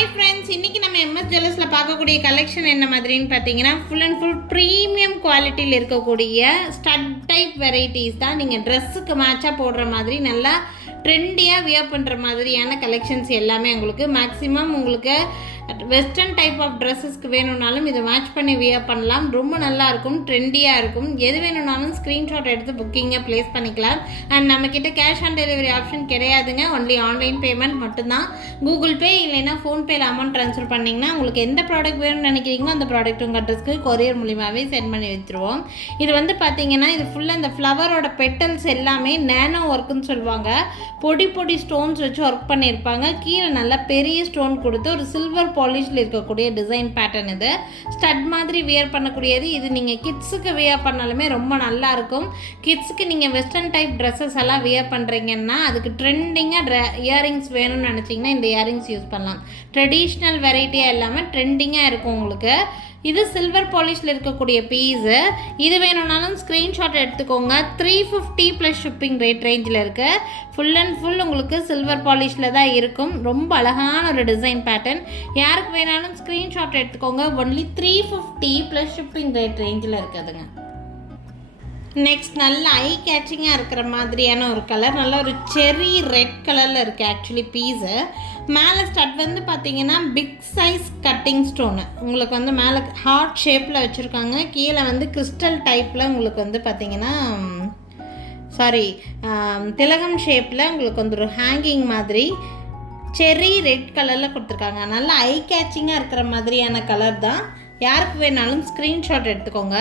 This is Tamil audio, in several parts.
ஹாய் ஃப்ரெண்ட்ஸ், இன்றைக்கி நம்ம எம்எஸ் ஜுவல்லர்ஸில் பார்க்கக்கூடிய கலெக்ஷன் என்ன மாதிரின்னு பார்த்தீங்கன்னா ஃபுல் அண்ட் ஃபுல் ப்ரீமியம் குவாலிட்டியில் இருக்கக்கூடிய ஸ்டட் டைப் வெரைட்டிஸ் தான். நீங்கள் ட்ரெஸ்ஸுக்கு மேட்சாக போடுற மாதிரி நல்லா ட்ரெண்டியாக வியர் பண்ணுற மாதிரியான கலெக்ஷன்ஸ் எல்லாமே உங்களுக்கு மேக்ஸிமம் உங்களுக்கு வெஸ்டர்ன் டைப் ஆஃப் ட்ரெஸ்ஸஸ்க்கு வேணும்னாலும் இதை மேட்ச் பண்ணி வியர் பண்ணலாம். ரொம்ப நல்லாயிருக்கும், ட்ரெண்டியாக இருக்கும். எது வேணும்னாலும் ஸ்க்ரீன்ஷாட் எடுத்து புக்கிங்கை ப்ளேஸ் பண்ணிக்கலாம். அண்ட் நம்மக்கிட்ட கேஷ் ஆன் டெலிவரி ஆப்ஷன் கிடையாதுங்க, ஒன்லி ஆன்லைன் பேமெண்ட் மட்டும்தான். கூகுள் பே இல்லைன்னா ஃபோன்பேயில் அமௌண்ட் ட்ரான்ஸ்ஃபர் பண்ணிங்கன்னா உங்களுக்கு எந்த ப்ராடக்ட் வேணும்னு நினைக்கிறீங்களோ அந்த ப்ராடக்ட் உங்கள் அட்ரஸ்க்கு கொரியர் மூலியமாகவே சென்ட் பண்ணி வச்சுருவோம். இது வந்து பார்த்தீங்கன்னா இது ஃபுல்லாக இந்த ஃப்ளவரோட பெட்டல்ஸ் எல்லாமே நேனோ ஒர்க்குன்னு சொல்லுவாங்க. பொடி பொடி ஸ்டோன்ஸ் வச்சு ஒர்க் பண்ணியிருப்பாங்க. கீழே நல்லா பெரிய ஸ்டோன் கொடுத்து ஒரு சில்வர் பாலிஷில் இருக்கக்கூடிய டிசைன் பேட்டர்ன். இது ஸ்டட் மாதிரி வியர் பண்ணக்கூடியது. இது நீங்கள் கிட்ஸுக்கு வியர் பண்ணாலுமே ரொம்ப நல்லாயிருக்கும். கிட்ஸுக்கு நீங்கள் வெஸ்டர்ன் டைப் ட்ரெஸ்ஸஸ் எல்லாம் வியர் பண்ணுறீங்கன்னா அதுக்கு ட்ரெண்டிங்காக இயரிங்ஸ் வேணும்னு நினச்சிங்கன்னா இந்த இயரிங்ஸ் யூஸ் பண்ணலாம். ட்ரெடிஷ்னல் வெரைட்டியாக இல்லாமல் ட்ரெண்டிங்காக இருக்கும் உங்களுக்கு. இது சில்வர் பாலிஷில் இருக்கக்கூடிய பீஸு. இது வேணும்னாலும் ஸ்க்ரீன்ஷாட் எடுத்துக்கோங்க. 350 ப்ளஸ் ஷிப்பிங் ரேஞ்சில் இருக்குது. ஃபுல் அண்ட் ஃபுல் உங்களுக்கு சில்வர் பாலிஷில் தான் இருக்கும். ரொம்ப அழகான ஒரு டிசைன் பேட்டர்ன். யாருக்கு வேணாலும் ஸ்க்ரீன்ஷாட் எடுத்துக்கோங்க. ஒன்லி 350 ப்ளஸ் ஷிப்பிங் ரேஞ்சில் இருக்குதுங்க. நெக்ஸ்ட் நல்ல ஐ கேச்சிங்காக இருக்கிற மாதிரியான ஒரு கலர், நல்ல ஒரு செரி ரெட் கலரில் இருக்குது ஆக்சுவலி பீஸு. மேலே ஸ்டட் வந்து பார்த்திங்கன்னா பிக் சைஸ் கட்டிங் ஸ்டோனு உங்களுக்கு வந்து மேலே ஹார்ட் ஷேப்பில் வச்சுருக்காங்க. கீழே வந்து கிறிஸ்டல் டைப்பில் உங்களுக்கு வந்து பார்த்திங்கன்னா திலகம் ஷேப்பில் உங்களுக்கு வந்து ஒரு ஹேங்கிங் மாதிரி செரி ரெட் கலரில் கொடுத்துருக்காங்க. நல்லா ஐ கேச்சிங்காக இருக்கிற மாதிரியான கலர் தான். யாருக்கு வேணாலும் ஸ்க்ரீன்ஷாட் எடுத்துக்கோங்க.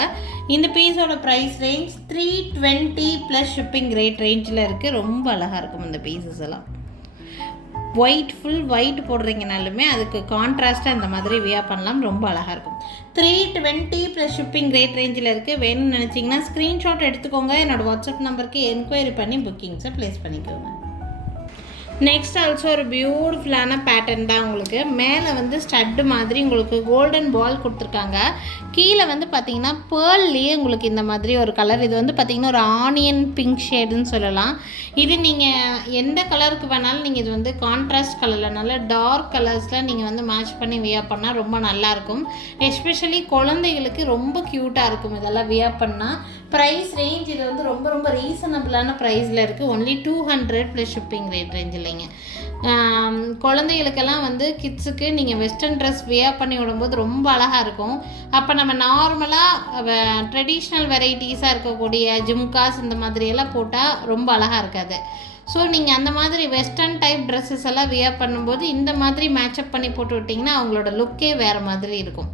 இந்த பீஸோட ப்ரைஸ் ரேஞ்ச் 320 ப்ளஸ் ஷிப்பிங் ரேஞ்சில் இருக்குது. ரொம்ப அழகாக இருக்கும் இந்த பீஸஸ் எல்லாம். ஒயிட் ஃபுல் ஒயிட் போடுறீங்கனாலுமே அதுக்கு கான்ட்ராஸ்ட்டாக இந்த மாதிரி வியர் பண்ணலாம். ரொம்ப அழகாக இருக்கும். 320 ப்ளஸ் ஷிப்பிங் ரேஞ்சில் இருக்குது. வேணும்னு நினச்சிங்கன்னா ஸ்க்ரீன்ஷாட் எடுத்துக்கோங்க. என்னோடய வாட்ஸ்அப் நம்பருக்கு என்கொயரி பண்ணி புக்கிங்ஸை ப்ளேஸ் பண்ணிக்கோங்க. நெக்ஸ்ட் ஆல்சோ ஒரு பியூட்டிஃபுல்லான பேட்டர்ன் தான். உங்களுக்கு மேலே வந்து ஸ்டட்டு மாதிரி உங்களுக்கு கோல்டன் பால் கொடுத்துருக்காங்க. கீழே வந்து பார்த்திங்கன்னா பேர்லேயே உங்களுக்கு இந்த மாதிரி ஒரு கலர். இது வந்து பார்த்திங்கன்னா ஒரு ஆனியன் பிங்க் ஷேடுன்னு சொல்லலாம். இது நீங்கள் எந்த கலருக்கு வேணாலும் நீங்கள் இது வந்து கான்ட்ராஸ்ட் கலரில் நல்ல டார்க் கலர்ஸில் நீங்கள் வந்து மேட்ச் பண்ணி வியர் பண்ணால் ரொம்ப நல்லாயிருக்கும். எஸ்பெஷலி குழந்தைகளுக்கு ரொம்ப க்யூட்டாக இருக்கும் இதெல்லாம் வியர் பண்ணால். ப்ரைஸ் ரேஞ்ச் இது வந்து ரொம்ப ரொம்ப ரீசனபிளான ப்ரைஸில் இருக்குது. ஒன்லி 200 ப்ளஸ் ஷிப்பிங் ரேஞ்ச் இல்லைங்க. குழந்தைகளுக்கெல்லாம் வந்து கிட்ஸுக்கு நீங்கள் வெஸ்டர்ன் ட்ரெஸ் வியர் பண்ணி விடும்போது ரொம்ப அழகாக இருக்கும். அப்போ நம்ம நார்மலாக ட்ரெடிஷ்னல் வெரைட்டிஸாக இருக்கக்கூடிய ஜிம்காஸ் இந்த மாதிரியெல்லாம் போட்டால் ரொம்ப அழகாக இருக்காது. ஸோ நீங்கள் அந்த மாதிரி வெஸ்டர்ன் டைப் ட்ரெஸ்ஸஸ் எல்லாம் வியர் பண்ணும்போது இந்த மாதிரி மேட்சப் பண்ணி போட்டு விட்டிங்கன்னா அவங்களோட லுக்கே வேறு மாதிரி இருக்கும்.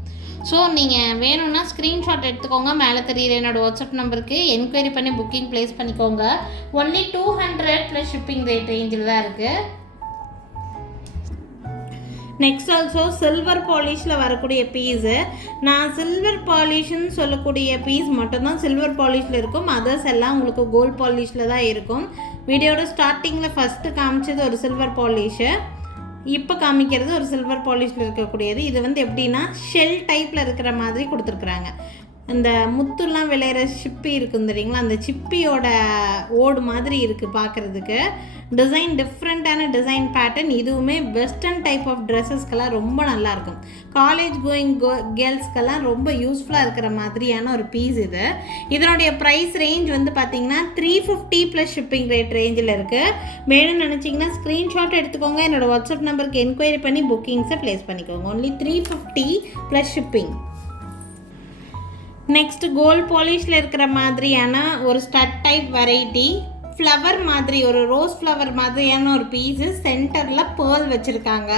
ஸோ நீங்கள் வேணும்னா ஸ்க்ரீன்ஷாட் எடுத்துக்கோங்க. மேலே தெரியுற என்னோடய வாட்ஸ்அப் நம்பருக்கு என்கொயரி பண்ணி புக்கிங் ப்ளேஸ் பண்ணிக்கோங்க. ஒன்லி 200 ப்ளஸ் ஷிப்பிங் ரேஞ்சில் தான் இருக்குது. நெக்ஸ்ட் ஆல்சோ சில்வர் பாலிஷில் வரக்கூடிய பீஸு. நான் சில்வர் பாலிஷ்ன்னு சொல்லக்கூடிய பீஸ் மட்டும்தான் சில்வர் பாலிஷில் இருக்கும். அதர்ஸ் எல்லாம் உங்களுக்கு கோல்ட் பாலிஷில் தான் இருக்கும். வீடியோட ஸ்டார்டிங்கில் ஃபஸ்ட்டு காமிச்சது ஒரு சில்வர் பாலிஷு, இப்போ காமிக்கிறது ஒரு சில்வர் பாலிஷில் இருக்கக்கூடியது. இது வந்து எப்படின்னா ஷெல் டைப்பில் இருக்கிற மாதிரி கொடுத்துருக்குறாங்க. அந்த முத்துலாம் விளையிற சிப்பி இருக்கும் தெரியுங்களா, அந்த சிப்பியோட ஓடு மாதிரி இருக்குது பார்க்குறதுக்கு. டிசைன் டிஃப்ரெண்ட்டான டிசைன் பேட்டர்ன். இதுவுமே வெஸ்டர்ன் டைப் ஆஃப் ட்ரெஸ்ஸஸ்க்கெல்லாம் ரொம்ப நல்லாயிருக்கும். காலேஜ் கோயிங் கேர்ள்ஸ்க்கெல்லாம் ரொம்ப யூஸ்ஃபுல்லாக இருக்கிற மாதிரியான ஒரு பீஸ் இது. இதனுடைய ப்ரைஸ் ரேஞ்ச் வந்து பார்த்திங்கன்னா 350 ப்ளஸ் ஷிப்பிங் ரேஞ்சில் இருக்குது. வேணும்னு நினச்சிங்கன்னா ஸ்க்ரீன்ஷாட் எடுத்துக்கோங்க. என்னோடய வாட்ஸ்அப் நம்பருக்கு என்கொயரி பண்ணி புக்கிங்ஸை ப்ளேஸ் பண்ணிக்கோங்க. Only 350 plus shipping. Next gold பாலிஷில் இருக்கிற மாதிரியான ஒரு ஸ்டட் டைப் வெரைட்டி. ஃப்ளவர் மாதிரி ஒரு ரோஸ் ஃப்ளவர் மாதிரியான ஒரு பீஸு. சென்டரில் பேர்ல் வச்சுருக்காங்க.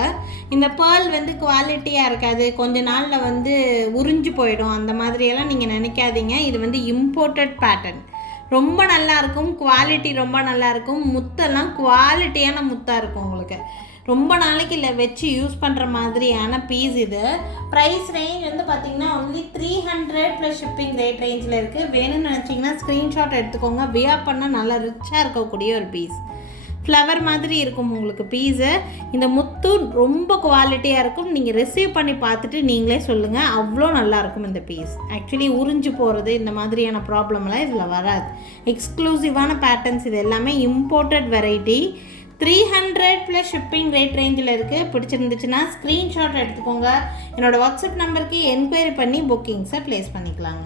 இந்த பேர்ல் வந்து குவாலிட்டியாக இருக்காது, கொஞ்ச நாளில் வந்து உறிஞ்சு போயிடும், அந்த மாதிரியெல்லாம் நீங்கள் நினைக்காதீங்க. இது வந்து இம்போர்ட்டட் பேட்டர்ன். ரொம்ப நல்லாயிருக்கும், குவாலிட்டி ரொம்ப நல்லாயிருக்கும். முத்தெல்லாம் குவாலிட்டியான முத்தாக இருக்கும் உங்களுக்கு. ரொம்ப நாளைக்கு இல்லை வச்சு யூஸ் பண்ணுற மாதிரியான பீஸ் இது. ப்ரைஸ் ரேஞ்ச் வந்து பார்த்திங்கன்னா ஒன்லி 300 ப்ளஸ் ஷிப்பிங் ரேஞ்சில் இருக்குது. வேணும்னு நினச்சிங்கன்னா ஸ்க்ரீன்ஷாட் எடுத்துக்கோங்க. வியர் பண்ணால் நல்லா ரிச்சாக இருக்கக்கூடிய ஒரு பீஸ். ஃப்ளவர் மாதிரி இருக்கும் உங்களுக்கு பீஸு. இந்த முத்து ரொம்ப குவாலிட்டியாக இருக்கும். நீங்கள் ரிசீவ் பண்ணி பார்த்துட்டு நீங்களே சொல்லுங்கள், அவ்வளோ நல்லாயிருக்கும் இந்த பீஸ். ஆக்சுவலி உறிஞ்சு போகிறது இந்த மாதிரியான ப்ராப்ளம்லாம் இதில் வராது. எக்ஸ்க்ளூசிவான பேட்டர்ன்ஸ். இது எல்லாமே imported variety. 300 plus shipping rate ரேஞ்சில் இருக்குது. பிடிச்சிருந்துச்சுன்னா ஸ்க்ரீன்ஷாட் எடுத்துக்கோங்க. என்னோடய வாட்ஸ்அப் நம்பருக்கு என்கொயரி பண்ணி புக்கிங்ஸை ப்ளேஸ் பண்ணிக்கலாங்க.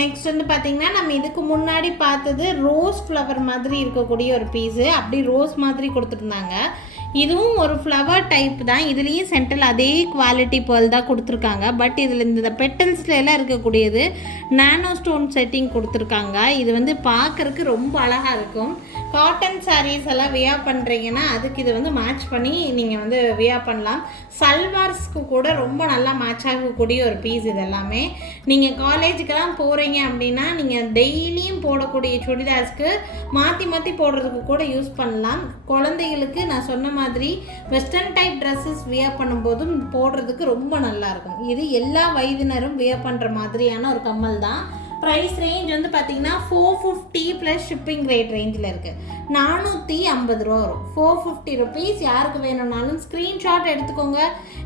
நெக்ஸ்ட் வந்து பார்த்திங்கன்னா நம்ம இதுக்கு முன்னாடி பார்த்தது ரோஸ் ஃப்ளவர் மாதிரி இருக்கக்கூடிய ஒரு பீஸு, அப்படி ரோஸ் மாதிரி கொடுத்துருந்தாங்க. இதுவும் ஒரு ஃப்ளவர் டைப் தான். இதுலேயும் சென்டரில் அதே குவாலிட்டி பேர்ல் தான் கொடுத்துருக்காங்க. பட் இதில் இந்த பெட்டல்ஸ்லாம் இருக்கக்கூடியது நானோ ஸ்டோன் செட்டிங் கொடுத்துருக்காங்க. இது வந்து பார்க்குறதுக்கு ரொம்ப அழகாக இருக்கும். காட்டன் சாரீஸ் எல்லாம் வியர் பண்ணுறீங்கன்னா அதுக்கு இது வந்து மேட்ச் பண்ணி நீங்கள் வந்து வியர் பண்ணலாம். சல்வார்ஸ்க்கு கூட ரொம்ப நல்லா மேட்ச் ஆகக்கூடிய ஒரு பீஸ். இது எல்லாமே நீங்கள் காலேஜுக்கெல்லாம் போகிறீங்க அப்படின்னா நீங்கள் டெய்லியும் போடக்கூடிய சுடிதார்ஸ்க்கு மாற்றி மாற்றி போடுறதுக்கு கூட யூஸ் பண்ணலாம். குழந்தைகளுக்கு நான் சொன்ன மாதிரி வெஸ்டர்ன் டைப் ட்ரெஸ்ஸஸ் வியர் பண்ணும்போதும் போடுறதுக்கு ரொம்ப நல்லாயிருக்கும். இது எல்லா வயதினரும் வியர் பண்ணுற மாதிரியான ஒரு கம்மல் தான். ப்ரைஸ் ரேஞ்ச் வந்து பார்த்திங்கன்னா 450 ப்ளஸ் ஷிப்பிங் ரேட் ரேஞ்சில் இருக்குது. 450 ரூபா வரும். 450 ருபீஸ். யாருக்கு வேணும்னாலும் ஸ்க்ரீன்ஷாட் எடுத்துக்கோங்க.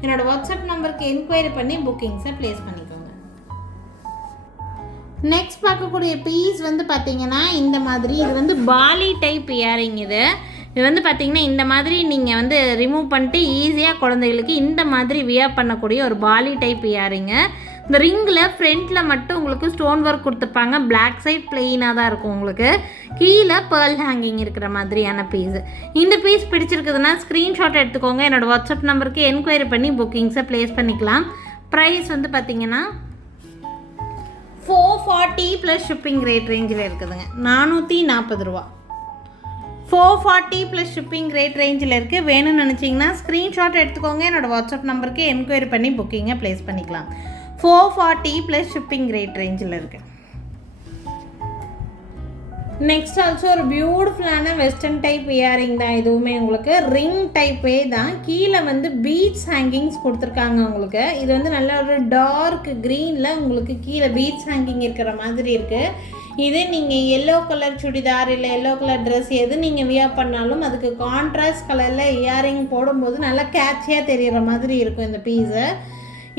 என்னோடய வாட்ஸ்அப் நம்பருக்கு என்கொயரி பண்ணி புக்கிங்ஸை ப்ளேஸ் பண்ணிக்கோங்க. நெக்ஸ்ட் பார்க்கக்கூடிய பீஸ் வந்து பார்த்திங்கன்னா இந்த மாதிரி, இது வந்து பாலி டைப் இயரிங். இது வந்து பார்த்திங்கன்னா இந்த மாதிரி நீங்கள் வந்து ரிமூவ் பண்ணிட்டு ஈஸியாக குழந்தைகளுக்கு இந்த மாதிரி வியர் பண்ணக்கூடிய ஒரு பாலி டைப் இயரிங்கு. இந்த ரிங்கில் ஃப்ரண்ட்டில் மட்டும் உங்களுக்கு ஸ்டோன் ஒர்க் கொடுத்துருப்பாங்க. பிளாக் சைட் பிளெயினாக தான் இருக்கும். உங்களுக்கு கீழே பேர்ல் ஹேங்கிங் இருக்கிற மாதிரியான பீஸு. இந்த பீஸ் பிடிச்சிருக்குதுன்னா ஸ்க்ரீன்ஷாட் எடுத்துக்கோங்க. என்னோடய வாட்ஸ்அப் நம்பருக்கு என்கொயரி பண்ணி புக்கிங்ஸை ப்ளேஸ் பண்ணிக்கலாம். ப்ரைஸ் வந்து பார்த்திங்கன்னா 440 ப்ளஸ் ஷிப்பிங் ரேட் ரேஞ்சில் இருக்குதுங்க. 440 ரூபா. 440 ப்ளஸ் ஷிப்பிங் ரேட் ரேஞ்சில் இருக்குது. வேணும்னு நினச்சிங்கன்னா ஸ்க்ரீன்ஷாட் எடுத்துக்கோங்க. என்னோடய வாட்ஸ்அப் நம்பருக்கு என்கொயரி பண்ணி புக்கிங்கை ப்ளேஸ் பண்ணிக்கலாம். 440 ப்ளஸ் ஷிப்பிங் ரேட் ரேஞ்சில் இருக்குது. நெக்ஸ்ட் ஆல்சோ ஒரு பியூட்டிஃபுல்லான வெஸ்டர்ன் டைப் இயரிங் தான். இதுவுமே உங்களுக்கு ரிங் டைப்பே தான். கீழே வந்து பீட்ஸ் ஹேங்கிங்ஸ் கொடுத்துருக்காங்க உங்களுக்கு. இது வந்து நல்ல ஒரு டார்க் க்ரீனில் உங்களுக்கு கீழே பீட்ஸ் ஹேங்கிங் இருக்கிற மாதிரி இருக்குது. இது நீங்கள் எல்லோ கலர் சுடிதார் இல்லை எல்லோ கலர் ட்ரெஸ் எது நீங்கள் வியர் பண்ணாலும் அதுக்கு கான்ட்ராஸ்ட் கலரில் இயரிங் போடும்போது நல்லா கேட்சியாக தெரிகிற மாதிரி இருக்கும் இந்த பீஸு.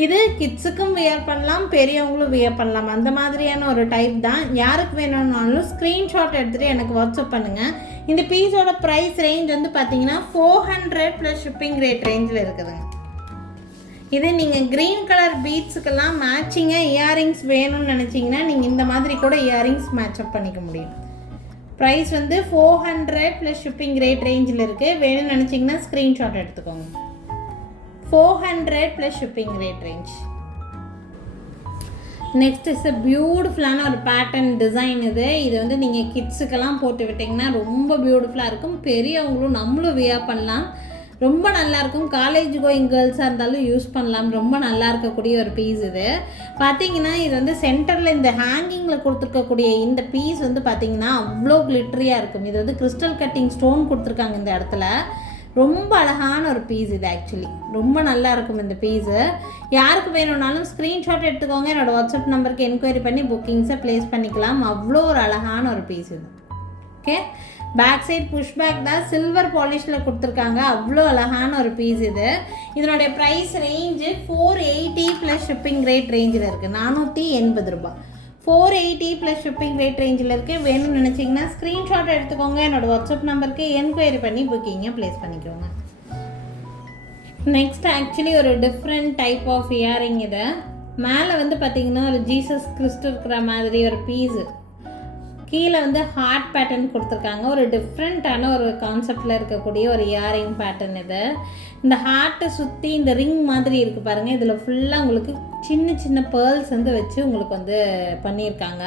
இது கிட்ஸுக்கும் வியர் பண்ணலாம், பெரியவங்களும் வியர் பண்ணலாம். அந்த மாதிரியான ஒரு டைப் தான். யாருக்கு வேணும்னாலும் ஸ்க்ரீன்ஷாட் எடுத்துகிட்டு எனக்கு வாட்ஸ்அப் பண்ணுங்கள். இந்த பீஸோட ப்ரைஸ் ரேஞ்ச் வந்து பார்த்தீங்கன்னா 400 ப்ளஸ் ஷிப்பிங் ரேட் ரேஞ்சில் இருக்குதுங்க. இது நீங்கள் க்ரீன் கலர் பீட்ஸுக்கெல்லாம் மேட்சிங்காக இயரிங்ஸ் வேணும்னு நினச்சிங்கன்னா நீங்கள் இந்த மாதிரி கூட இயரிங்ஸ் மேட்சப் பண்ணிக்க முடியும். ப்ரைஸ் வந்து 400 ப்ளஸ் ஷிப்பிங் ரேட் ரேஞ்சில் இருக்குது. வேணும்னு நினச்சிங்கன்னா ஸ்க்ரீன்ஷாட் எடுத்துக்கோங்க. 400 plus shipping rate range. Next is பியூட்டிஃபுல்லான ஒரு பேட்டர்ன் டிசைன். இது வந்து நீங்கள் கிட்ஸுக்கெல்லாம் போட்டு விட்டிங்கன்னா ரொம்ப பியூட்டிஃபுல்லாக இருக்கும். பெரியவங்களும் நம்மளும் வியர் பண்ணலாம். ரொம்ப நல்லாயிருக்கும். காலேஜ் கோயிங் கேர்ள்ஸாக இருந்தாலும் யூஸ் பண்ணலாம். ரொம்ப நல்லா இருக்கக்கூடிய ஒரு பீஸ். இது பார்த்தீங்கன்னா இது வந்து சென்டரில் இந்த ஹேங்கிங்கில் கொடுத்துருக்கக்கூடிய இந்த பீஸ் வந்து பார்த்திங்கன்னா அவ்வளோ கிளிட்டரியாக இருக்கும். இது வந்து கிறிஸ்டல் கட்டிங் ஸ்டோன் கொடுத்துருக்காங்க இந்த இடத்துல. ரொம்ப அழகான ஒரு பீஸ் இது. ஆக்சுவலி ரொம்ப நல்லா இருக்கும் இந்த பீஸு. யாருக்கு வேணும்னாலும் ஸ்க்ரீன்ஷாட் எடுத்துக்கோங்க. என்னோடய வாட்ஸ்அப் நம்பருக்கு என்கொயரி பண்ணி புக்கிங்ஸை ப்ளேஸ் பண்ணிக்கலாம். அவ்வளோ ஒரு அழகான ஒரு பீஸ் இது. Okay, back side push back தான், சில்வர் பாலிஷில் கொடுத்துருக்காங்க. அவ்வளோ அழகான ஒரு பீஸ் இது. இதனுடைய price range 480 plus shipping rate ரேஞ்சில் இருக்குது. 480 ரூபா. 480 ப்ளஸ் ஷிப்பிங் ரேட் ரேஞ்சில் இருக்குது. வேணும்னு நினச்சிங்கன்னா ஸ்க்ரீன்ஷாட் எடுத்துக்கோங்க. என்னோடய வாட்ஸ்அப் நம்பருக்கு என்கொயரி பண்ணி புக்கிங்கை ப்ளேஸ் பண்ணிக்கோங்க. நெக்ஸ்ட் ஆக்சுவலி ஒரு டிஃப்ரெண்ட் டைப் ஆஃப் இயரிங். இது மேலே வந்து பார்த்திங்கன்னா ஒரு ஜீசஸ் கிறிஸ்ட் இருக்கிற மாதிரி ஒரு பீஸு. கீழே வந்து ஹார்ட் பேட்டர்ன் கொடுத்துருக்காங்க. ஒரு டிஃப்ரெண்ட்டான ஒரு கான்செப்டில் இருக்கக்கூடிய ஒரு இயரிங் பேட்டர்ன் இது. இந்த ஹார்ட்டை சுற்றி இந்த ரிங் மாதிரி இருக்குது பாருங்கள். இதில் ஃபுல்லாக உங்களுக்கு சின்ன சின்ன பேர்ல்ஸ் வந்து வச்சு உங்களுக்கு வந்து பண்ணியிருக்காங்க.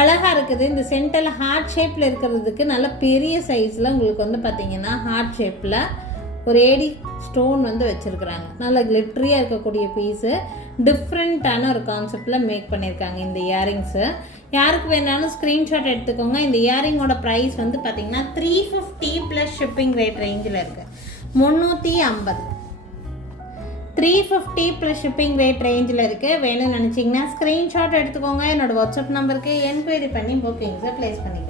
அழகாக இருக்குது. இந்த சென்டரில் ஹார்ட் ஷேப்பில் இருக்கிறதுக்கு நல்ல பெரிய சைஸில் உங்களுக்கு வந்து பார்த்திங்கன்னா ஹார்ட் ஷேப்பில் ஒரு ஏடி ஸ்டோன் வந்து வச்சுருக்குறாங்க. நல்ல கிளிட்ரியாக இருக்கக்கூடிய பீஸு. டிஃப்ரெண்ட்டான ஒரு கான்செப்டில் மேக் பண்ணியிருக்காங்க இந்த இயரிங்ஸு. யாருக்கு வேணாலும் ஸ்க்ரீன்ஷாட் எடுத்துக்கோங்க. இந்த இயரிங்கோட ப்ரைஸ் வந்து பார்த்திங்கன்னா 350 ப்ளஸ் ஷிப்பிங் ரேட் ரேஞ்சில் இருக்குது. 350. 350 ப்ளஸ் ஷிப்பிங் ரேட் ரேஞ்சில் இருக்குது. வேணும்னு நினச்சிங்கன்னா ஸ்க்ரீன்ஷாட் எடுத்துக்கோங்க. என்னோடய வாட்ஸ்அப் நம்பருக்கு என்கொயரி பண்ணி புக்கிங்ஸை ப்ளேஸ் பண்ணிக்கோங்க.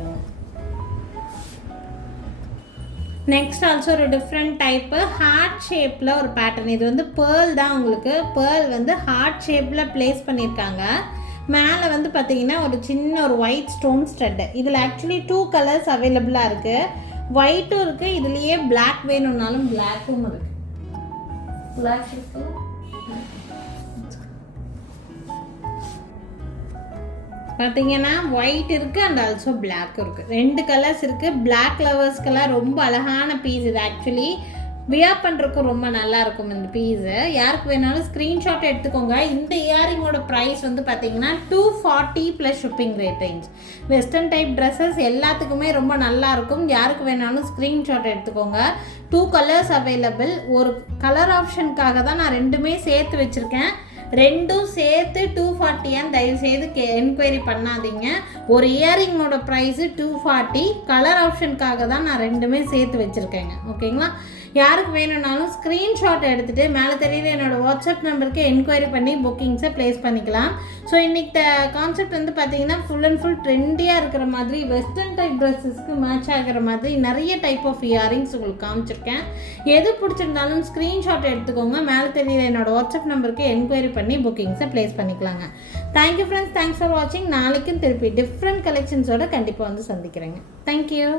நெக்ஸ்ட் ஆல்சோ ஒரு டிஃப்ரெண்ட் டைப்பு ஹார்ட் ஷேப்பில் ஒரு பேட்டர்ன். இது வந்து பேர்ல் தான். உங்களுக்கு பேர்ல் வந்து ஹார்ட் ஷேப்பில் ப்ளேஸ் பண்ணியிருக்காங்க. மேலே வந்து பார்த்தீங்கன்னா ஒரு சின்ன ஒரு ஒயிட் ஸ்டோன் ஸ்டட்டு. இதில் ஆக்சுவலி 2 கலர்ஸ் அவைலபிளாக இருக்குது. ஒயிட்டும் இருக்குது, இதுலேயே பிளாக் வேணும்னாலும் பிளாக்கும் இருக்குது. பிளாக் இருக்குது, பார்த்தீங்கன்னா ஒயிட் இருக்குது அண்ட் ஆல்சோ பிளாக்கும் இருக்குது. 2 கலர்ஸ் இருக்குது. பிளாக் லவர்ஸ்க்கெல்லாம் ரொம்ப அழகான பீஸ் இது. ஆக்சுவலி வியர் பண்ணுறதுக்கும் ரொம்ப நல்லாயிருக்கும் இந்த பீஸு. யாருக்கு வேணாலும் ஸ்க்ரீன்ஷாட் எடுத்துக்கோங்க. இந்த இயரிங்கோட ப்ரைஸ் வந்து பார்த்தீங்கன்னா 240 plus shipping rate range. Western type dresses எல்லாத்துக்குமே ரொம்ப நல்லாயிருக்கும். யாருக்கு வேணாலும் ஸ்க்ரீன்ஷாட் எடுத்துக்கோங்க. 2 கலர்ஸ் அவைலபிள். ஒரு கலர் ஆப்ஷனுக்காக தான் நான் 2மே சேர்த்து வச்சுருக்கேன். 2ம் சேர்த்து 240 தயவுசெய்து என்கொயரி பண்ணாதீங்க. ஒரு இயரிங்கோட ப்ரைஸு 240. கலர் ஆப்ஷனுக்காக தான் நான் 2மே சேர்த்து வச்சுருக்கேங்க. ஓகேங்களா? யாருக்கு வேணும்னாலும் ஸ்க்ரீன்ஷாட் எடுத்துகிட்டு மேலே தெரியுற என்னோடய வாட்ஸ்அப் நம்பருக்கு என்கொயரி பண்ணி புக்கிங்ஸை ப்ளேஸ் பண்ணிக்கலாம். ஸோ இன்றைக்கி கான்செப்ட் வந்து பார்த்திங்கன்னா ஃபுல் அண்ட் ஃபுல் ட்ரெண்டியாக இருக்கிற மாதிரி வெஸ்டர்ன் டைப் ட்ரெஸ்ஸஸ்க்கு மேட்ச் ஆகிற மாதிரி நிறைய டைப் ஆஃப் இயரிங்ஸ் உங்களுக்கு காமிச்சிருக்கேன். எது பிடிச்சிருந்தாலும் ஸ்க்ரீன்ஷாட் எடுத்துக்கோங்க. மேலே தெரியுற என்னோடய வாட்ஸ்அப் நம்பருக்கு என்கொயரி பண்ணி புக்கிங்ஸை ப்ளேஸ் பண்ணிக்கலாங்க. தேங்க்யூ ஃப்ரெண்ட்ஸ், தேங்க்ஸ் ஃபார் வாட்சிங். நாளைக்கும் திருப்பி டிஃப்ரெண்ட் கலெக்ஷன்ஸோடு கண்டிப்பாக வந்து சந்திக்கிறேங்க. தேங்க்யூ.